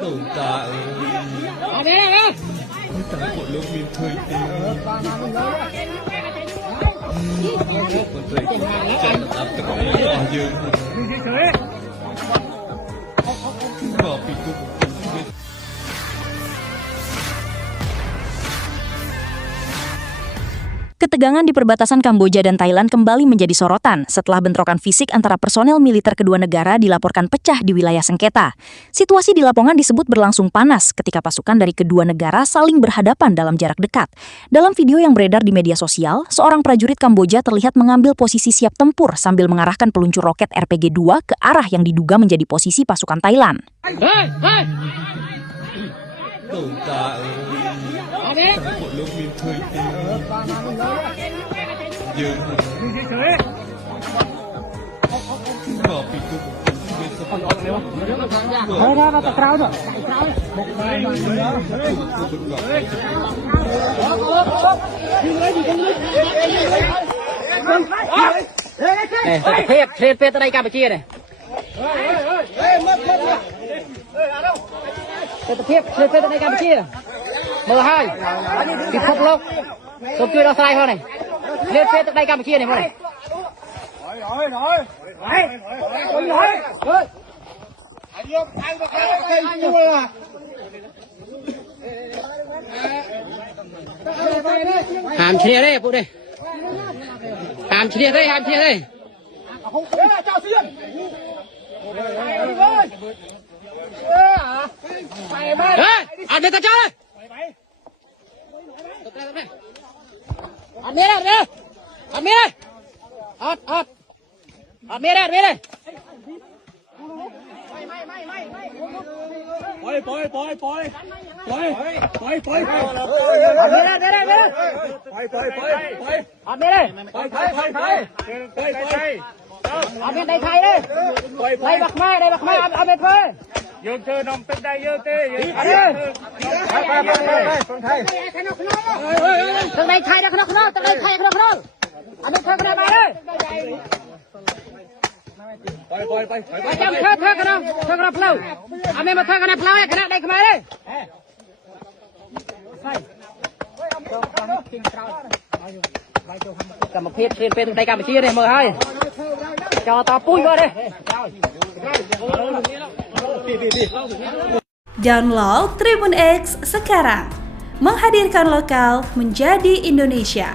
Tổ tạ ơi Tặng của lúc mình thời tình Con thời Chẳng áp tất cả mọi dương Bỏ bị cục Ketegangan di perbatasan Kamboja dan Thailand kembali menjadi sorotan setelah bentrokan fisik antara personel militer kedua negara dilaporkan pecah di wilayah sengketa. Situasi di lapangan disebut berlangsung panas ketika pasukan dari kedua negara saling berhadapan dalam jarak dekat. Dalam video yang beredar di media sosial, seorang prajurit Kamboja terlihat mengambil posisi siap tempur sambil mengarahkan peluncur roket RPG-2 ke arah yang diduga menjadi posisi pasukan Thailand. Tổ tạ ơi Tặng của lúc mình thời tình Dương Bỏ bị cục Phê tới đây Campuchia này. Phê tới đây Campuchia. Mở hai. Thì khóc lốc. Tôi chưa đâu sai hơn này. Lên phê tới đây Campuchia này mọi này. Hàm chia đây phụ đây. Hàm chia đây, hàm chia đây. Ăn đi ta cho đây. Ăn mía đây. Ăn mía đây. Ăn mía đây, mía đây. Ăn mía đây khai đây. Đây bạc mai, ăn mía thôi. Dương chơi nông tên đây dương tê. Ăn đi. Từ đây khai ra khăn, từ đây khai khăn. Ăn đi khai khăn bài đây. Macam thơ kena pelau. Ame mà thơ kena pelau ya kena đây kemana đây? Cầm một phiết trên đây Campuchia đây mời hai. Cho tao pui qua đây. Download Tribun X sekarang, menghadirkan lokal menjadi Indonesia.